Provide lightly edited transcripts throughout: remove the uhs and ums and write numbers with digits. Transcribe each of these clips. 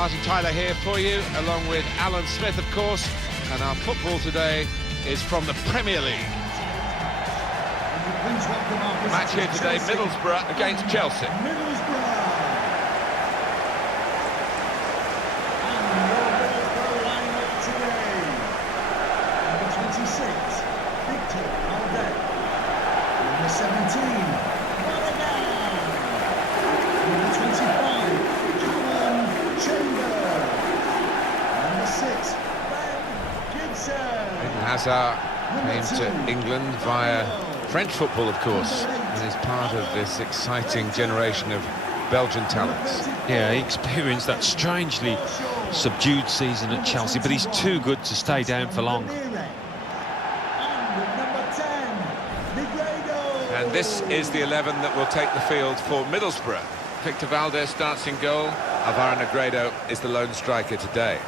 Martin Tyler here for you, along with Alan Smith, of course, and our football today is from the Premier League. Match here today, Middlesbrough against Chelsea. Hazard came to England via French football, of course, and is part of this exciting generation of Belgian talents. Yeah, he experienced that strangely subdued season at Chelsea, but he's too good to stay down for long. And this is the 11 that will take the field for Middlesbrough. Victor Valdez starts in goal. Alvaro Negredo is the lone striker today.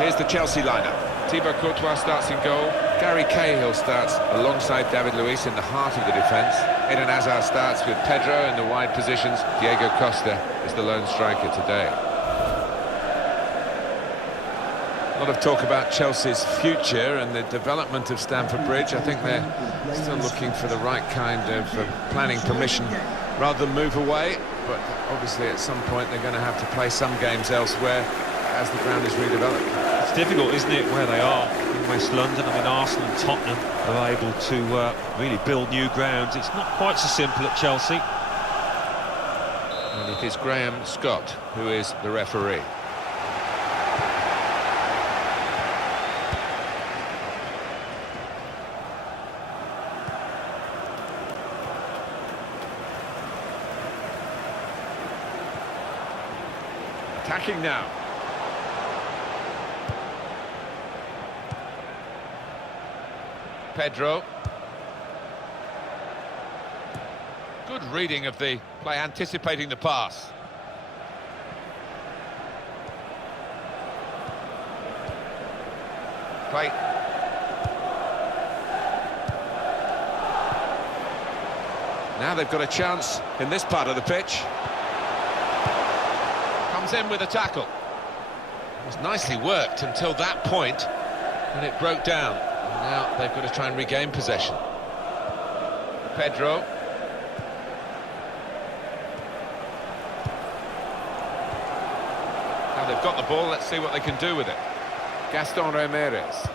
Here's the Chelsea lineup. Thibaut Courtois starts in goal. Gary Cahill starts alongside David Luiz in the heart of the defence. Eden Hazard starts with Pedro in the wide positions. Diego Costa is the lone striker today. A lot of talk about Chelsea's future and the development of Stamford Bridge. I think they're still looking for the right kind of planning permission rather than move away. But obviously at some point they're going to have to play some games elsewhere as the ground is redeveloped. It's difficult, isn't it, where they are in West London? I mean, Arsenal and Tottenham are able to really build new grounds. It's not quite so simple at Chelsea. And it is Graham Scott who is the referee. Attacking now. Pedro. Good reading of the play, anticipating the pass. Play. Now they've got a chance in this part of the pitch. Comes in with a tackle. It was nicely worked until that point when it broke down. Now they've got to try and regain possession. Pedro. Now they've got the ball, let's see what they can do with it. Gaston Ramirez.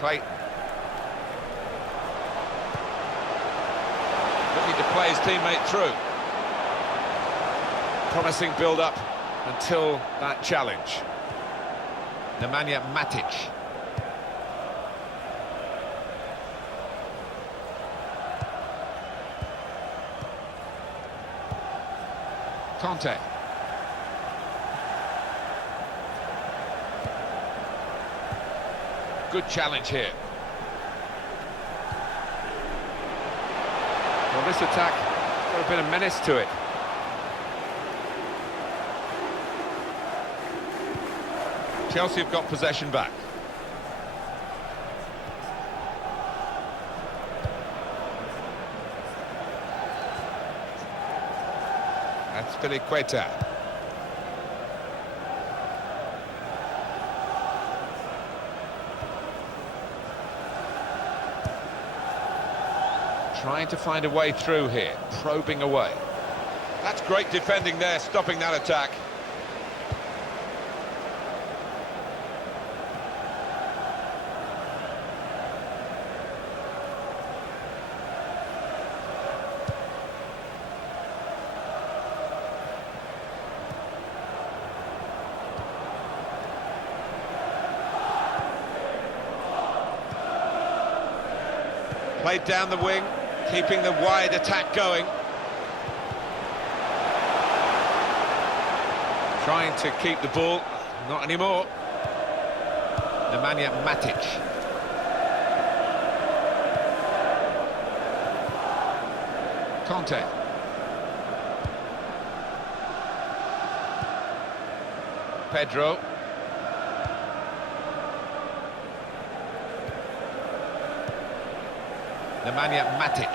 Play. Looking to play his teammate through. Promising build-up until that challenge. Nemanja Matic. Conte. Good challenge here. Well, this attack got a bit of menace to it. Chelsea have got possession back. That's Filiqueta. Trying to find a way through here, probing away. That's great defending there, stopping that attack. Played down the wing, keeping the wide attack going. Trying to keep the ball, not anymore. Nemanja Matic. Conte. Pedro. Nemanja Matic.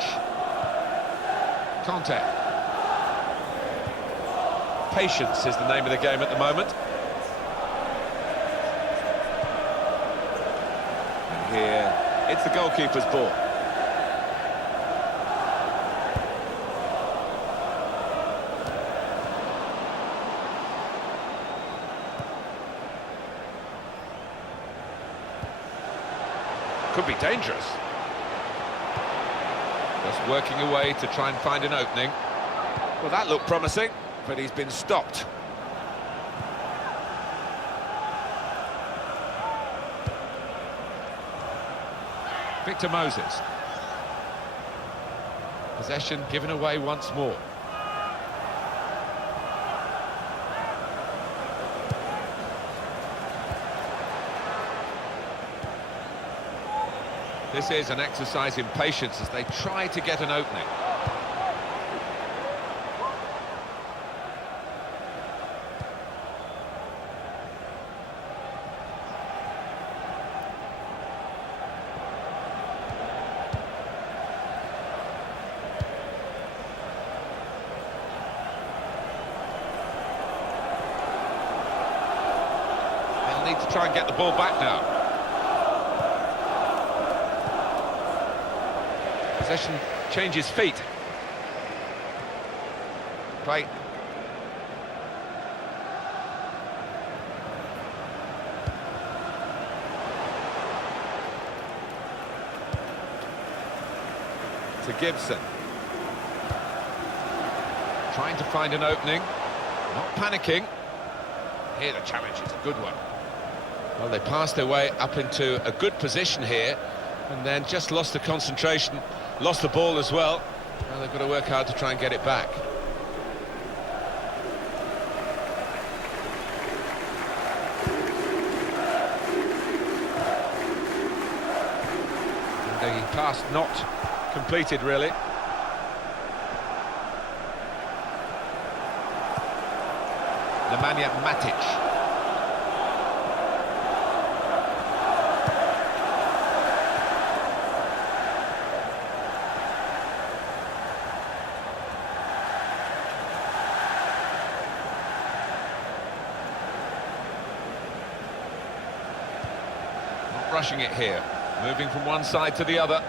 Conte. Patience is the name of the game at the moment. And here, it's the goalkeeper's ball. Could be dangerous. Just working away to try and find an opening. Well, that looked promising, but he's been stopped. Victor Moses. Possession given away once more. This is an exercise in patience as they try to get an opening. They'll need to try and get the ball back now. Possession changes feet. Play. To Gibson. Trying to find an opening. Not panicking. Here the challenge is a good one. Well, they passed their way up into a good position here and then just lost the concentration. Lost the ball as well. Now they've got to work hard to try and get it back. And the pass not completed, really. Nemanja Matic. Rushing it here, moving from one side to the other.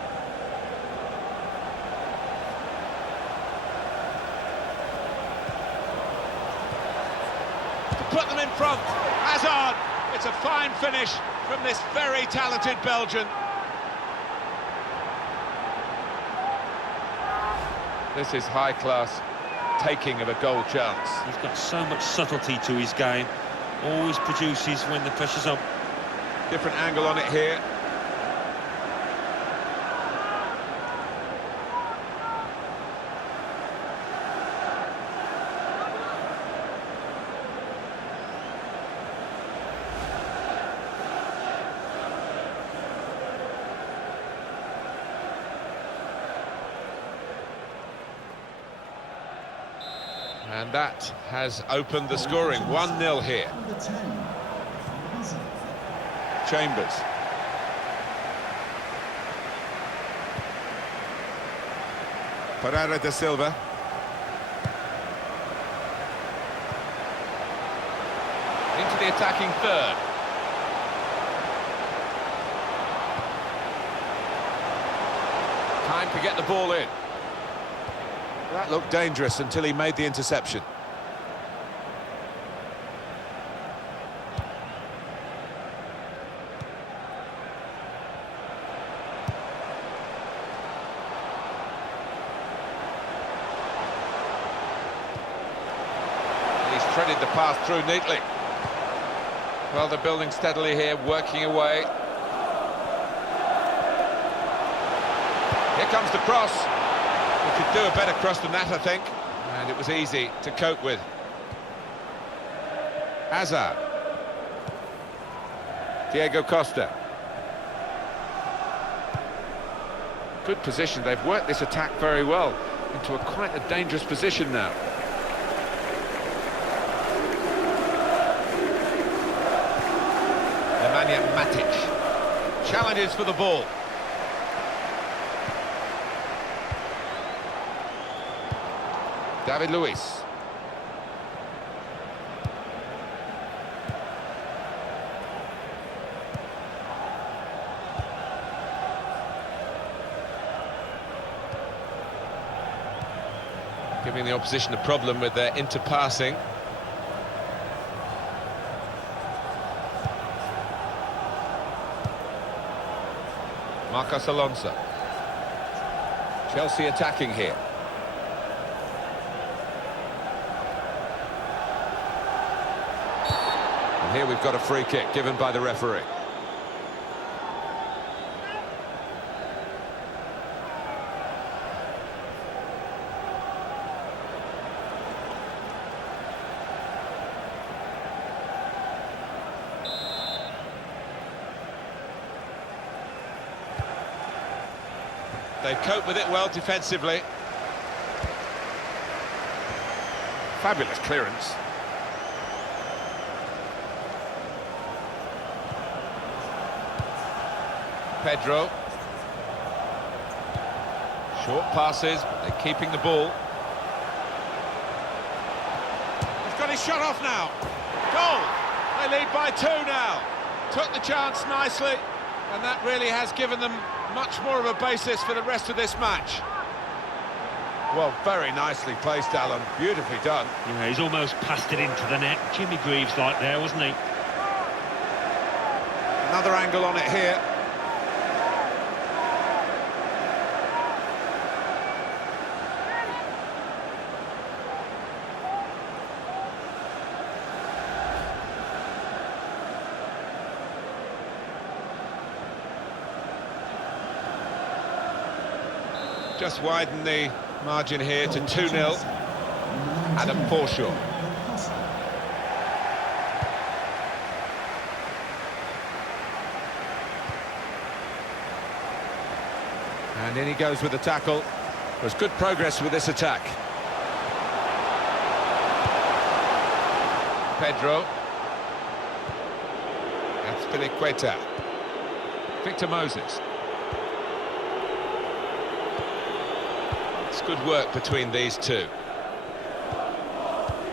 To put them in front, Hazard! It's a fine finish from this very talented Belgian. This is high-class taking of a goal chance. He's got so much subtlety to his game, always produces when the pressure's on. Different angle on it here. And that has opened the scoring. 1-0 here. Chambers. Pereira da Silva. Into the attacking third. Time to get the ball in. That looked dangerous until he made the interception. Threaded the path through neatly. Well, they're building steadily here, working away. Here comes the cross. We could do a better cross than that, I think. And it was easy to cope with. Hazard. Diego Costa. Good position. They've worked this attack very well. into quite a dangerous position now. Nemanja Matic challenges for the ball. David Luiz. Giving the opposition a problem with their interpassing. Marcos Alonso. Chelsea attacking here. And here we've got a free kick given by the referee. They cope with it well defensively. Fabulous clearance. Pedro. Short passes, but they're keeping the ball. He's got his shot off now. Goal! They lead by 2 now. Took the chance nicely, and that really has given them much more of a basis for the rest of this match. Well, very nicely placed, Alan. Beautifully done. Yeah, he's almost passed it into the net. Jimmy Greaves like there, wasn't he? Another angle on it here. Just widen the margin here to 2-0. Adam Forshaw. And in he goes with the tackle. There's good progress with this attack. Pedro. Azpilicueta. Victor Moses. Good work between these two.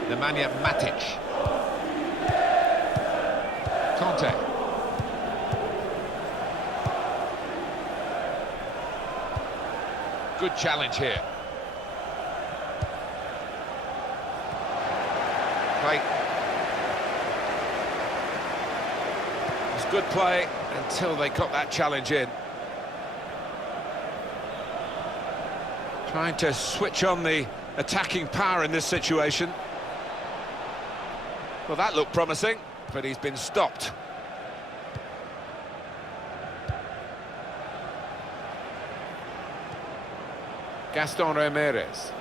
Nemanja Matic. Conte. Good challenge here. Play. It was good play until they got that challenge in. Trying to switch on the attacking power in this situation. Well, that looked promising, but he's been stopped. Gaston Ramirez.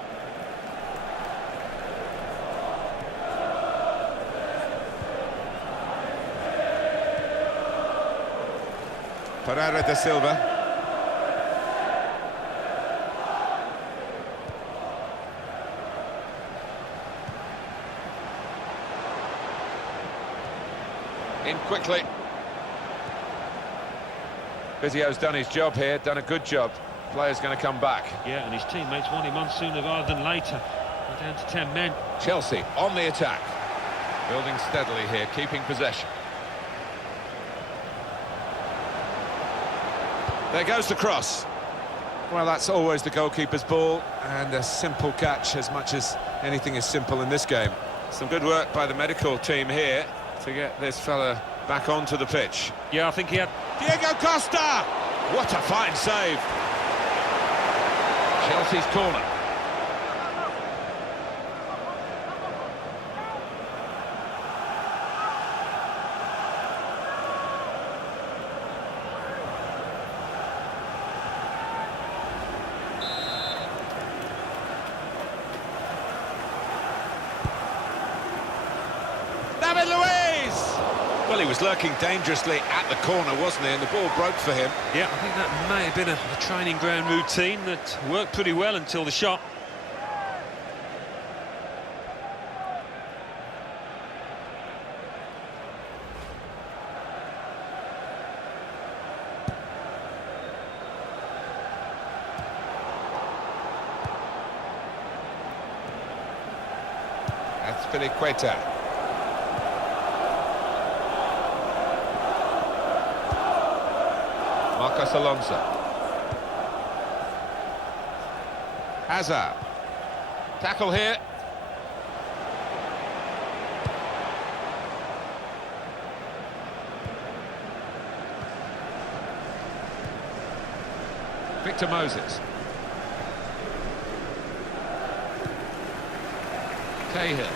Pereira da Silva. In quickly. Vizio's done his job here, done a good job. Player's going to come back. Yeah, and his teammates want him on sooner rather than later. We're down to 10 men. Chelsea on the attack. Building steadily here, keeping possession. There goes the cross. Well, that's always the goalkeeper's ball, and a simple catch, as much as anything is simple in this game. Some good work by the medical team here to get this fella back onto the pitch. Yeah, I think he had... Diego Costa! What a fine save! Chelsea's corner. David Luiz! Well, he was lurking dangerously at the corner, wasn't he? And the ball broke for him. Yeah, I think that may have been a training ground routine that worked pretty well until the shot. Azpilicueta. Marcos Alonso. Hazard. Tackle here. Victor Moses. Cahill.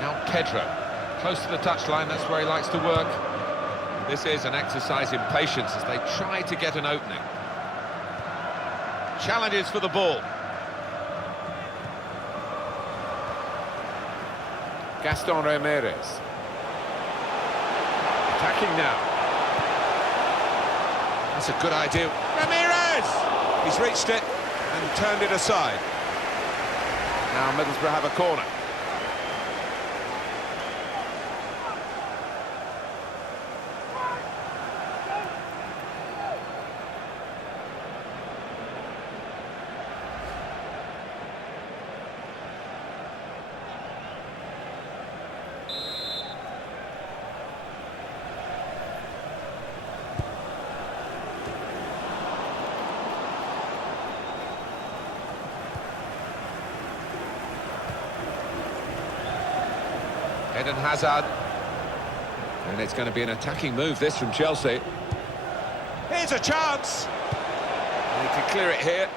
Now Pedro. Close to the touchline, that's where he likes to work. This is an exercise in patience as they try to get an opening. Challenges for the ball. Gaston Ramirez. Attacking now. That's a good idea. Ramirez! He's reached it and turned it aside. Now Middlesbrough have a corner. Eden Hazard. And it's going to be an attacking move, this, from Chelsea. Here's a chance! And he can clear it here.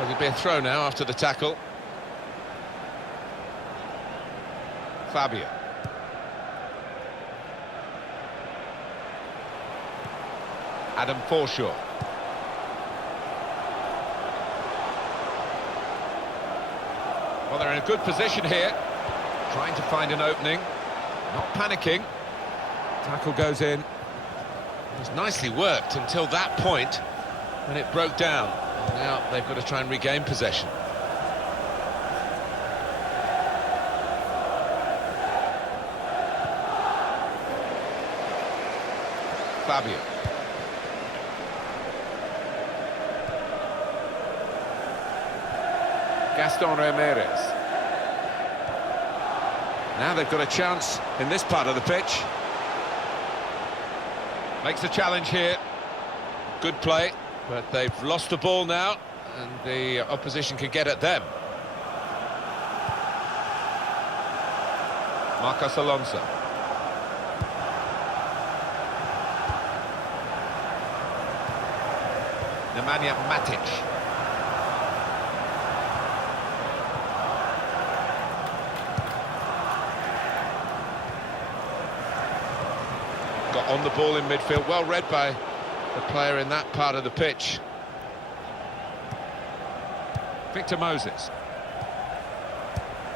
Well, it'll be a throw now after the tackle. Fabio. Adam Forshaw. Well, they're in a good position here, trying to find an opening, not panicking. Tackle goes in. It was nicely worked until that point when it broke down. Now they've got to try and regain possession. Fabio. Gaston Ramirez. Now they've got a chance in this part of the pitch. Makes a challenge here. Good play, but they've lost the ball now, and the opposition can get at them. Marcos Alonso. Nemanja Matic. Got on the ball in midfield, well read by the player in that part of the pitch. Victor Moses.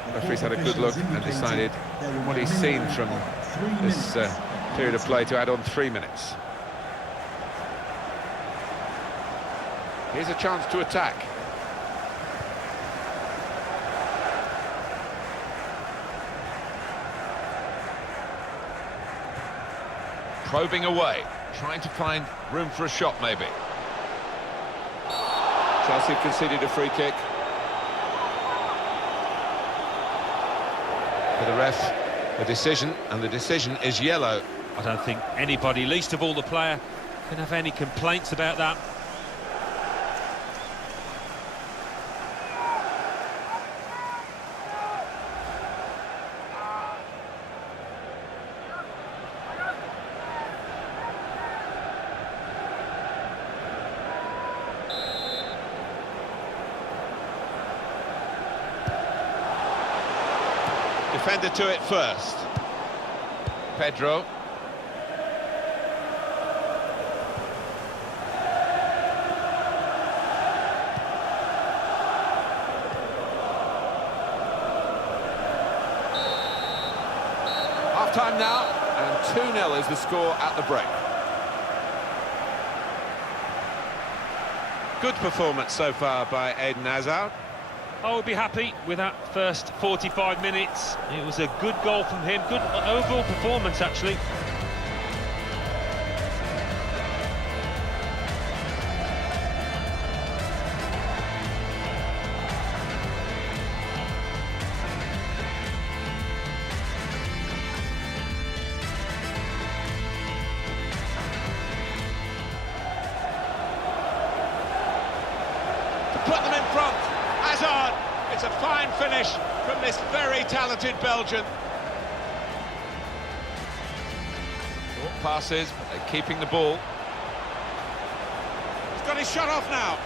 The referee's had a good look and decided what he's seen from this period of play to add on 3 minutes. Here's a chance to attack. Probing away, trying to find room for a shot maybe. Chelsea conceded a free kick. For the ref, a decision, and the decision is yellow. I don't think anybody, least of all the player, can have any complaints about that. Defender to it first. Pedro. Half-time now, and 2-0 is the score at the break. Good performance so far by Eden Hazard. I would be happy with that first 45 minutes. It was a good goal from him, good overall performance actually. To put them in front. Hazard, it's a fine finish from this very talented Belgian. Short passes, but they're keeping the ball. He's got his shot off now.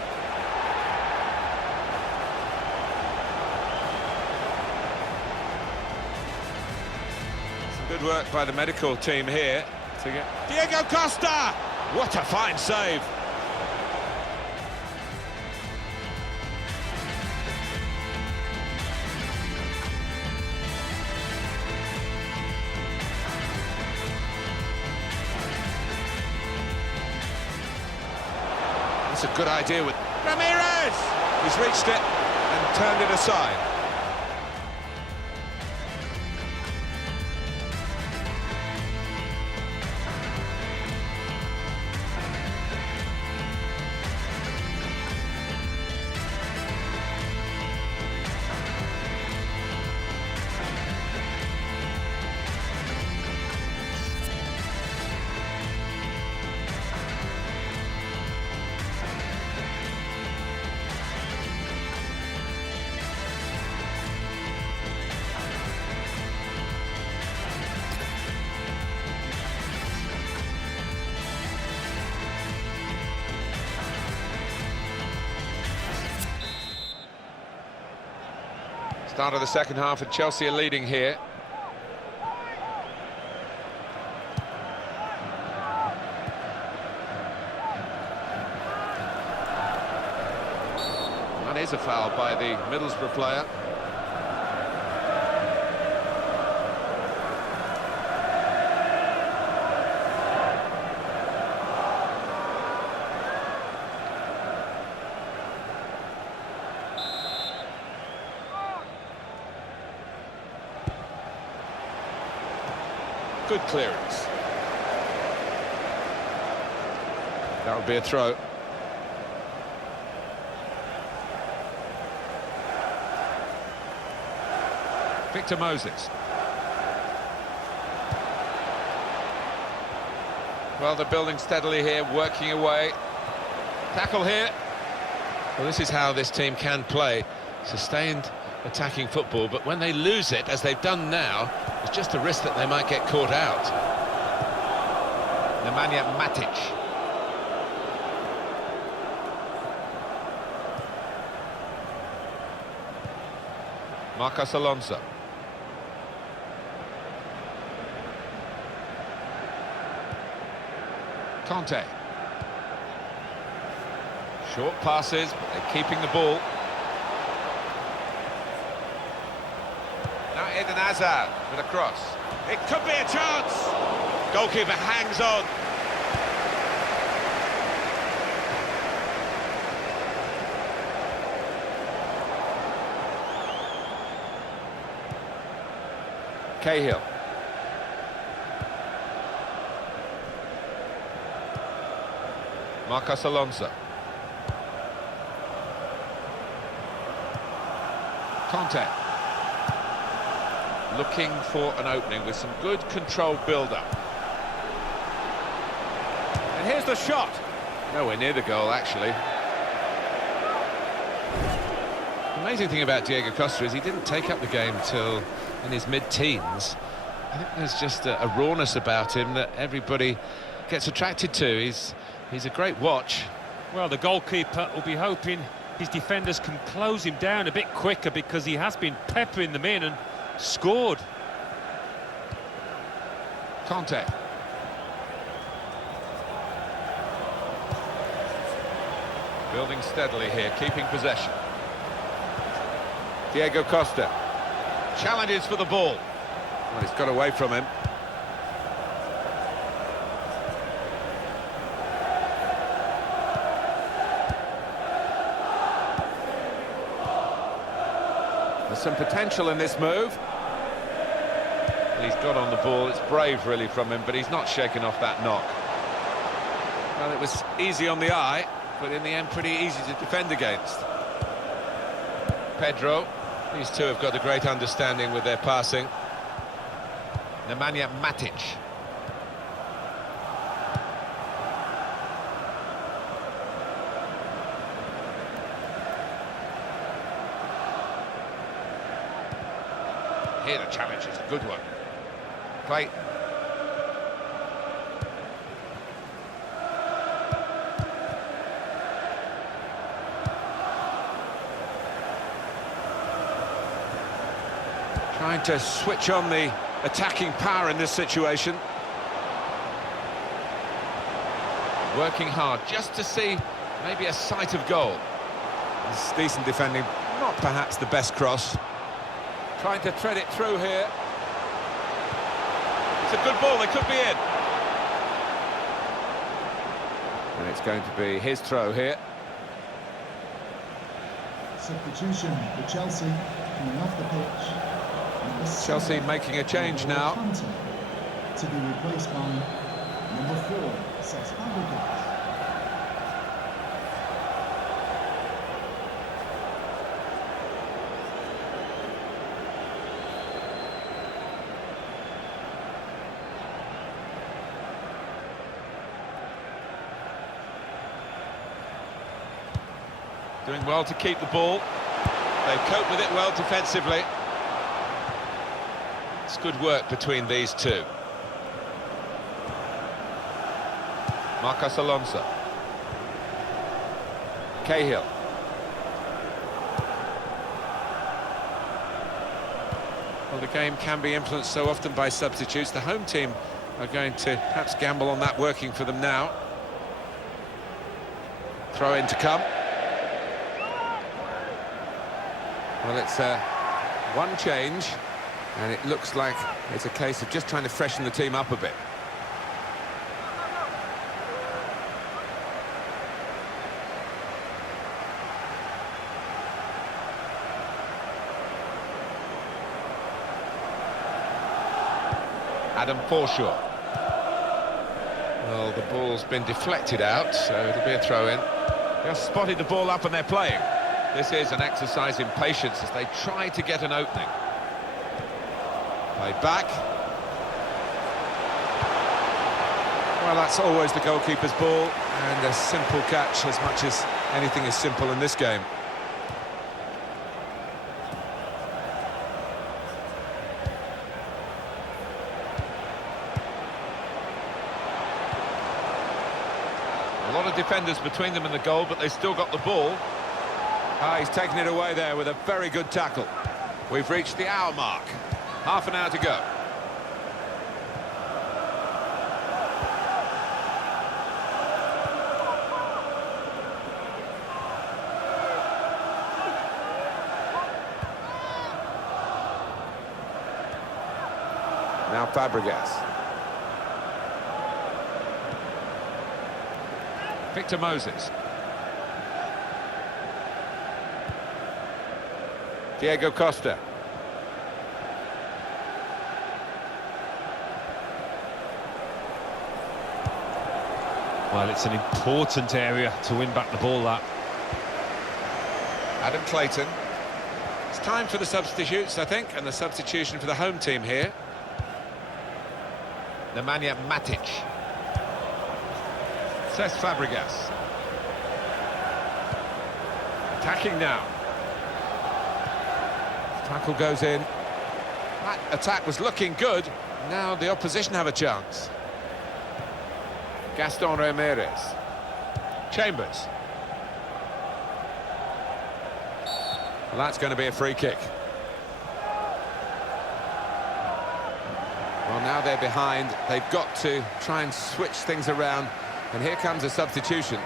Some good work by the medical team here to get Diego Costa. What a fine save. It's a good idea with Ramirez. He's reached it and turned it aside. Start of the second half and Chelsea are leading here. That is a foul by the Middlesbrough player. Good clearance. That would be a throw. Victor Moses. Well, they're building steadily here, working away. Tackle here. Well, this is how this team can play. Sustained attacking football, but when they lose it, as they've done now, it's just a risk that they might get caught out. Nemanja Matic. Marcos Alonso. Conte. Short passes, but they're keeping the ball. Now Eden Hazard with a cross. It could be a chance. Goalkeeper hangs on. Cahill. Marcos Alonso. Conte. Looking for an opening with some good controlled build-up. And here's the shot. Nowhere near the goal, actually. The amazing thing about Diego Costa is he didn't take up the game till in his mid-teens. I think there's just a rawness about him that everybody gets attracted to. He's a great watch. Well, the goalkeeper will be hoping his defenders can close him down a bit quicker, because he has been peppering them in and scored. Conte. Building steadily here, keeping possession. Diego Costa. Challenges for the ball. Well, it's got away from him. There's some potential in this move. He's got on the ball. It's brave, really, from him, but he's not shaken off that knock. Well, it was easy on the eye, but in the end, pretty easy to defend against. Pedro. These two have got a great understanding with their passing. Nemanja Matic. Here the challenge is a good one. Play. Trying to switch on the attacking power in this situation. Working hard just to see maybe a sight of goal. It's decent defending, not perhaps the best cross. Trying to thread it through here. It's a good ball, they could be in. And it's going to be his throw here. Substitution for Chelsea coming off the pitch. Chelsea making a change now. To be replaced by number 4, Cesc Fabregas. Doing well to keep the ball. They've coped with it well defensively. It's good work between these two. Marcos Alonso. Cahill. Well, the game can be influenced so often by substitutes. The home team are going to perhaps gamble on that working for them now. Throw in to come. Well, it's one change, and it looks like it's a case of just trying to freshen the team up a bit. Adam Forshaw. Well, the ball's been deflected out, so it'll be a throw-in. They've spotted the ball up and they're playing. This is an exercise in patience as they try to get an opening. Played back. Well, that's always the goalkeeper's ball, and a simple catch as much as anything is simple in this game. A lot of defenders between them and the goal, but they still got the ball. He's taken it away there with a very good tackle. We've reached the hour mark. Half an hour to go. Now Fabregas. Victor Moses. Diego Costa. Well, it's an important area to win back the ball, that. Adam Clayton. It's time for the substitutes, I think, and the substitution for the home team here. Nemanja Matic. Cesc Fabregas. Attacking now. Tackle goes in. That attack was looking good. Now the opposition have a chance. Gaston Ramirez. Chambers. Well, that's going to be a free kick. Well, now they're behind. They've got to try and switch things around. And here comes a substitution.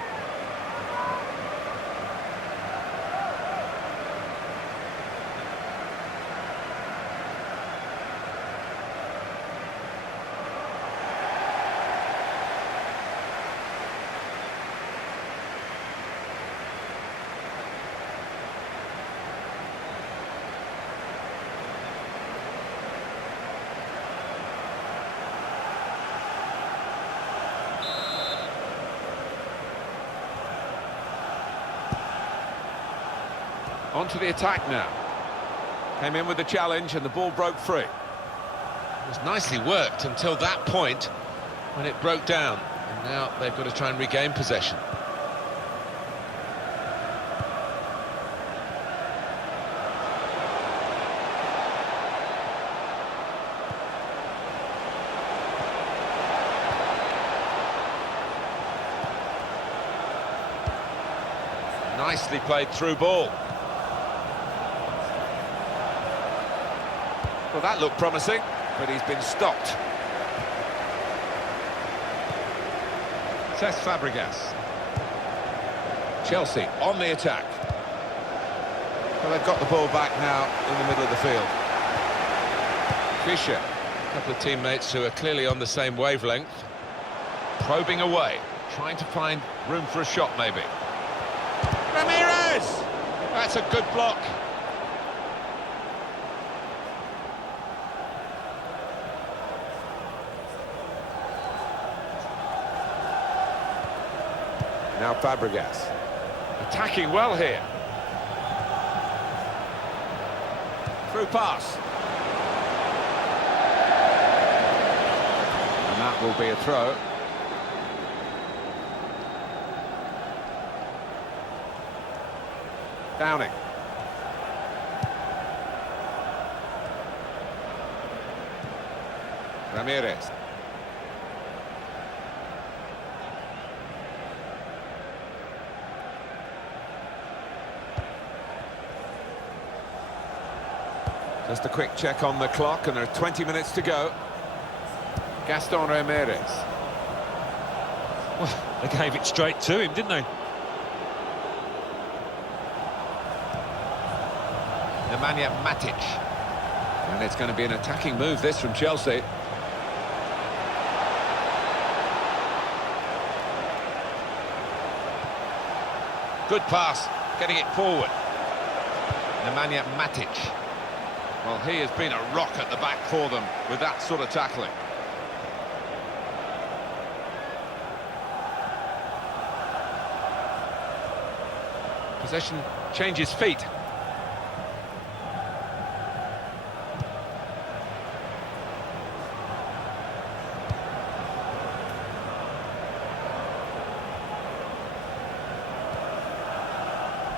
Onto the attack now. Came in with the challenge and the ball broke free. It was nicely worked until that point when it broke down. And now they've got to try and regain possession. Nicely played through ball. Well, that looked promising, but he's been stopped. Cesc Fabregas. Chelsea on the attack. Well, they've got the ball back now in the middle of the field. Fischer, a couple of teammates who are clearly on the same wavelength. Probing away, trying to find room for a shot maybe. Ramirez! That's a good block. Now Fabregas. Attacking well here. Through pass. And that will be a throw. Downing. Ramirez. Just a quick check on the clock, and there are 20 minutes to go. Gaston Ramirez. Well, they gave it straight to him, didn't they? Nemanja Matic. And it's going to be an attacking move, this, from Chelsea. Good pass, getting it forward. Nemanja Matic. Well, he has been a rock at the back for them with that sort of tackling. Possession changes feet.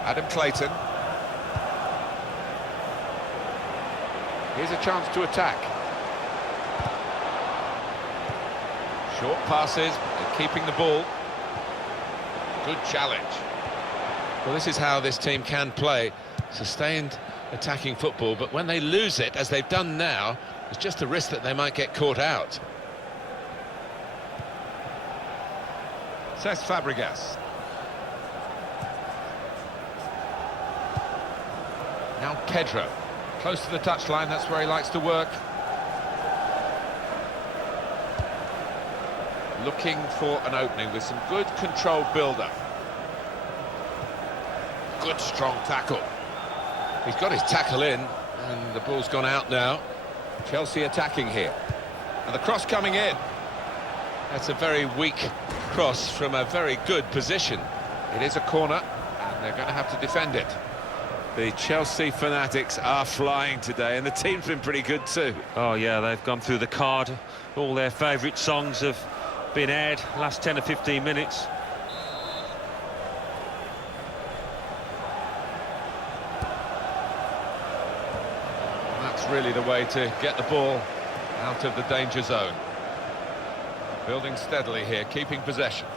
Adam Clayton. Here's a chance to attack. Short passes, they're keeping the ball. Good challenge. Well, this is how this team can play. Sustained attacking football, but when they lose it, as they've done now, there's just a risk that they might get caught out. Cesc Fabregas. Now Pedro. Close to the touchline, that's where he likes to work. Looking for an opening with some good controlled build-up. Good strong tackle. He's got his tackle in, and the ball's gone out now. Chelsea attacking here. And the cross coming in. That's a very weak cross from a very good position. It is a corner, and they're going to have to defend it. The Chelsea fanatics are flying today, and the team's been pretty good too. Oh yeah, they've gone through the card. All their favourite songs have been aired last 10 or 15 minutes. And that's really the way to get the ball out of the danger zone. Building steadily here, keeping possession.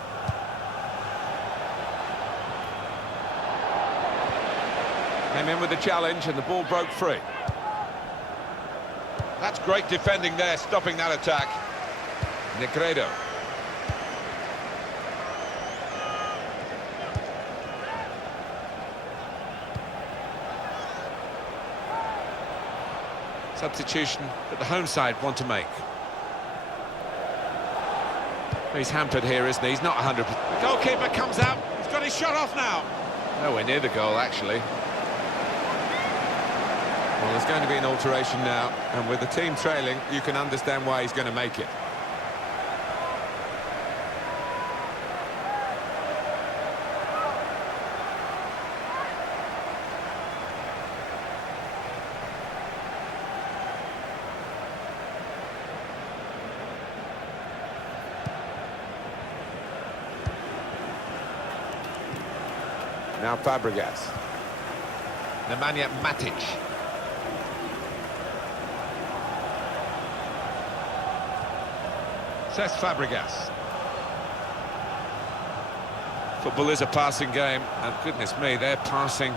Came in with the challenge and the ball broke free. That's great defending there, stopping that attack. Negredo. Substitution that the home side want to make. He's hampered here, isn't he? He's not 100%. The goalkeeper comes out. He's got his shot off now. Nowhere near the goal, actually. Well, there's going to be an alteration now, and with the team trailing, you can understand why he's going to make it. Now Fabregas. Nemanja Matic. Says Fabregas. Football is a passing game, and goodness me, they're passing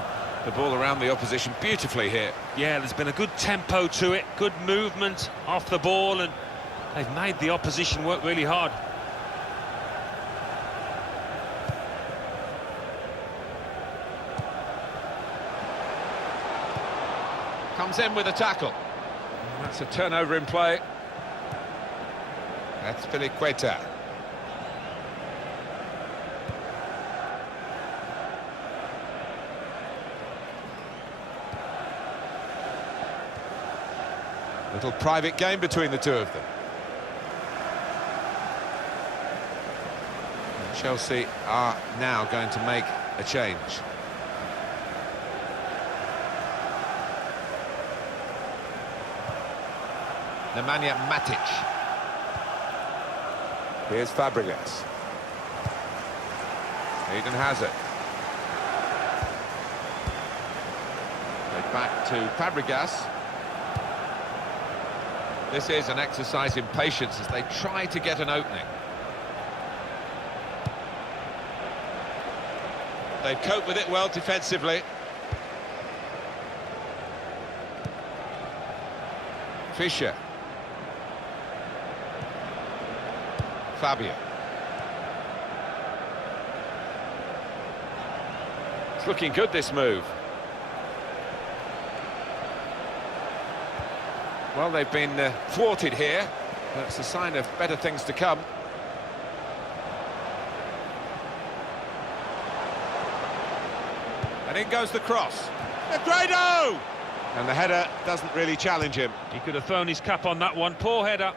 the ball around the opposition beautifully here. Yeah, there's been a good tempo to it, good movement off the ball, and they've made the opposition work really hard. Comes in with a tackle. That's a turnover in play. That's Filiqueta. Little private game between the two of them. And Chelsea are now going to make a change. Nemanja Matic. Here's Fabregas. Eden Hazard. Played back to Fabregas. This is an exercise in patience as they try to get an opening. They've coped with it well defensively. Fischer. Fabio. It's looking good, this move. Well, they've been thwarted here. That's a sign of better things to come. And in goes the cross. Negredo! And the header doesn't really challenge him. He could have thrown his cap on that one. Poor header.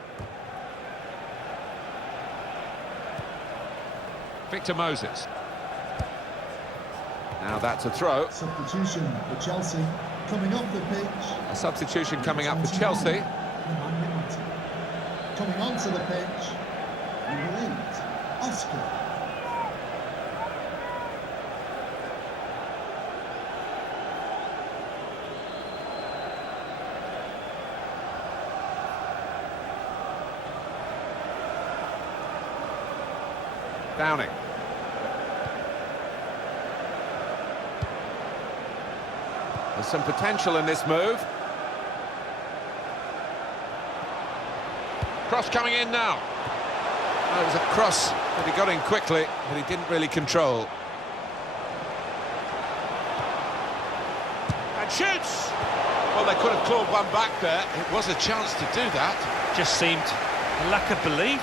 Victor Moses. Now that's a throw. Substitution for Chelsea. Coming off the pitch. A substitution coming up for Chelsea. Coming onto the pitch, number 8, Oscar. Downing. There's some potential in this move. Cross coming in now. Oh, it was a cross that he got in quickly, but he didn't really control. And shoots! Well, they could have clawed one back there. It was a chance to do that. Just seemed a lack of belief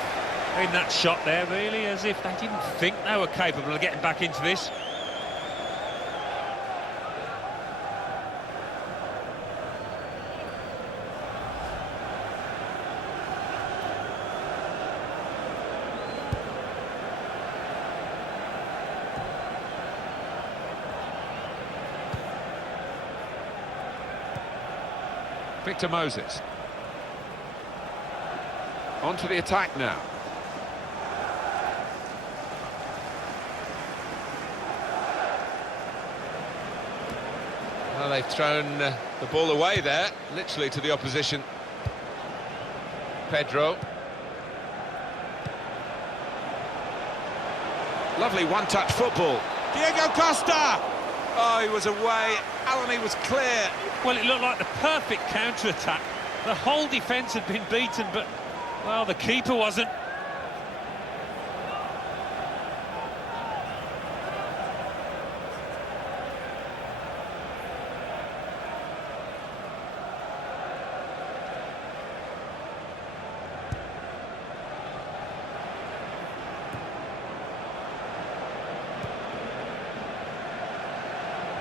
in that shot there, really, as if they didn't think they were capable of getting back into this. Victor Moses. On to the attack now. Well, they've thrown the ball away there, literally to the opposition. Pedro. Lovely one-touch football. Diego Costa! Oh, he was away. Alan, he was clear. Well, it looked like the perfect counter-attack. The whole defence had been beaten, but, well, the keeper wasn't.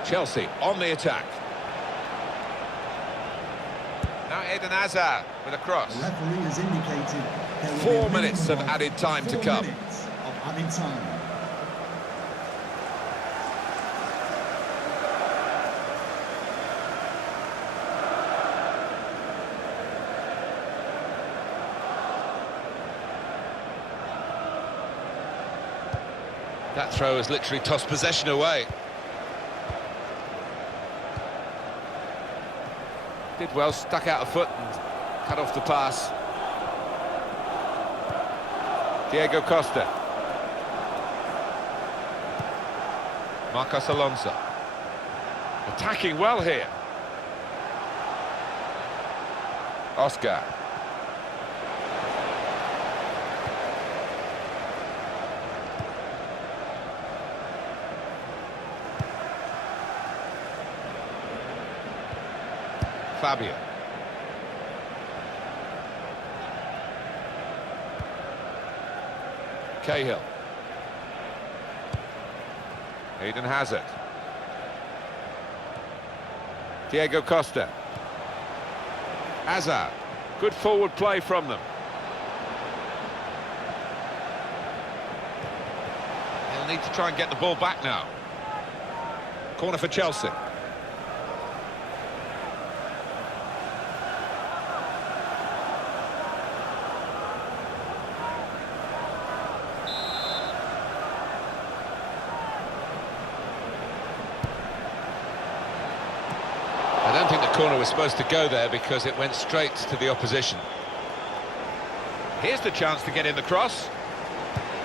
Chelsea on the attack. Now Eden Hazard with a cross. The referee has indicated there will 4 be minutes of added time to come. 4 minutes of added time. That throw has literally tossed possession away. Did well, stuck out a foot and cut off the pass. Diego Costa. Marcos Alonso. Attacking well here. Oscar. Fabio. Cahill. Eden Hazard. Diego Costa. Hazard. Good forward play from them. They'll need to try and get the ball back now. Corner for Chelsea. I don't think the corner was supposed to go there because it went straight to the opposition. Here's the chance to get in the cross.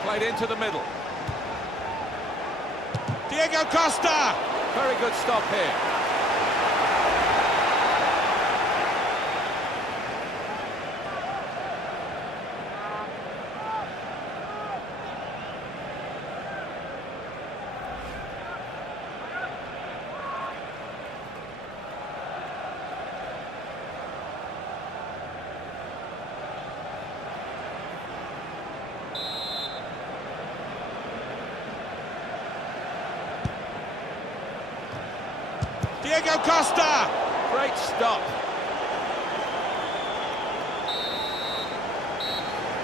Played into the middle. Diego Costa! Very good stop here. Diego Costa! Great stop.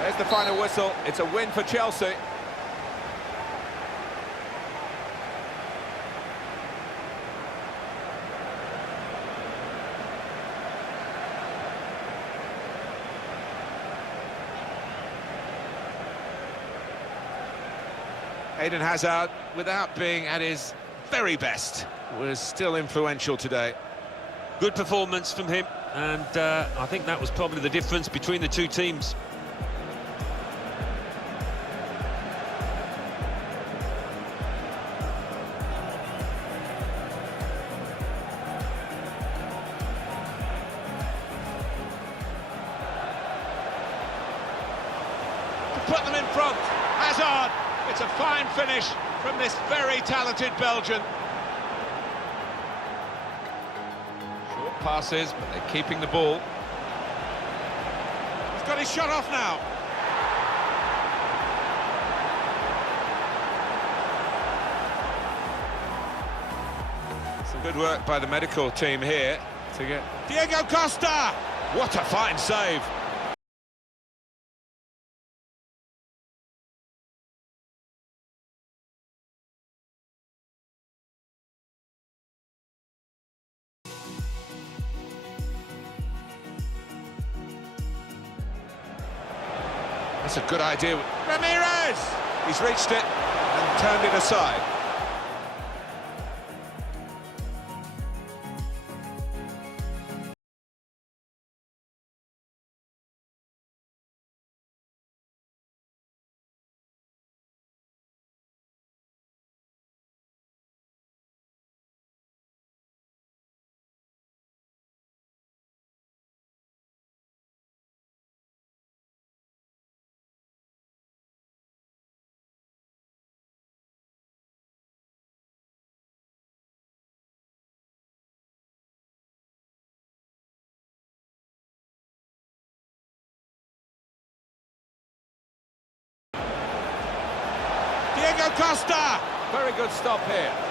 There's the final whistle. It's a win for Chelsea. Eden Hazard, without being at his very best, was still influential today. Good performance from him, and I think that was probably the difference between the two teams. To put them in front, Hazard! It's a fine finish from this very talented Belgian. Short passes, but they're keeping the ball. He's got his shot off now. Some good work by the medical team here to get Diego Costa! What a fine save! That's a good idea. Ramirez! He's reached it and turned it aside. Diego Costa! Very good stop here.